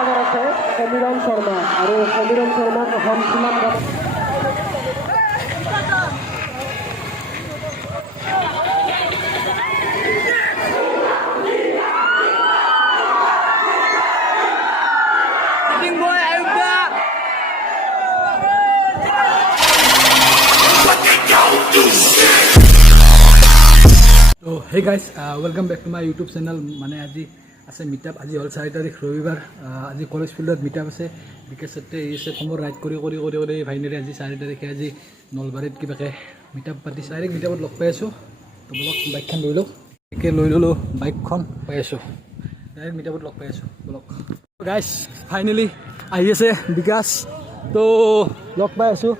আগত আছে সমীৰণ শৰ্মা আৰু সমীৰণ শৰ্মাক অসম কিমান তো hey guys welcome back to my YouTube channel. মানে আজি আছে মিটআপ, আজি হ'ল 4 তাৰিখ ৰবিবাৰ। আজি কলেজ ফিল্ডত মিটআপ আছে। বিকাশ চেত্ৰীয়ে আহিছে সময় ৰাইড কৰি ফাইনেলি আজি 4 তাৰিখে আজি নলবাৰীত কিবাকৈ মিটআপ পাতিছে। ডাইৰেক্ট মিটআপত লগ পাই আছোঁ। তো বলক বাইকখন লৈ লওঁ, একে লৈ ল'লোঁ বাইকখন, পাই আছোঁ ডাইৰেক্ট মিটআপত লগ পাই আছোঁ। বলক গাইজ ফাইনেলি আহি আছে বিকাশ, তো লগ পাই আছোঁ।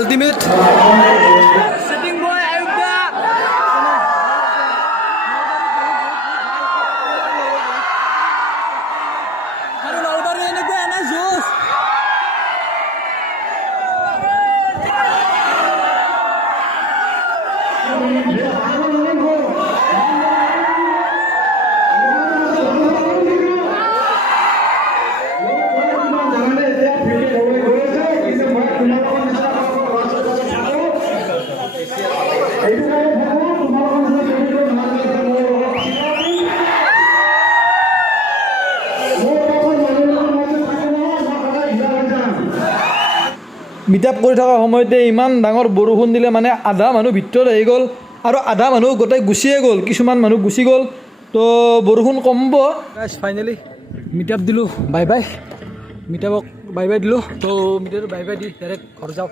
Ultimate setting boy Ayuda Haru Nalbari ini gue enak jus meetup কৰি থকা সময়তে ইমান ডাঙৰ বৰষুণ দিলে, মানে আধা মানুহ ভিতৰত আহি গ'ল আৰু আধা মানুহ গোটেই গুচিয়ে গ'ল, কিছুমান মানুহ গুচি গ'ল। তো বৰষুণ কমিব। ফাইনেলি মিটআপ দিলোঁ, বাই বাই। মিটআপক বাই বাই দিলোঁ। তো মিটআপত বাই বাই দি ডাইৰেক্ট ঘৰ যাওঁ।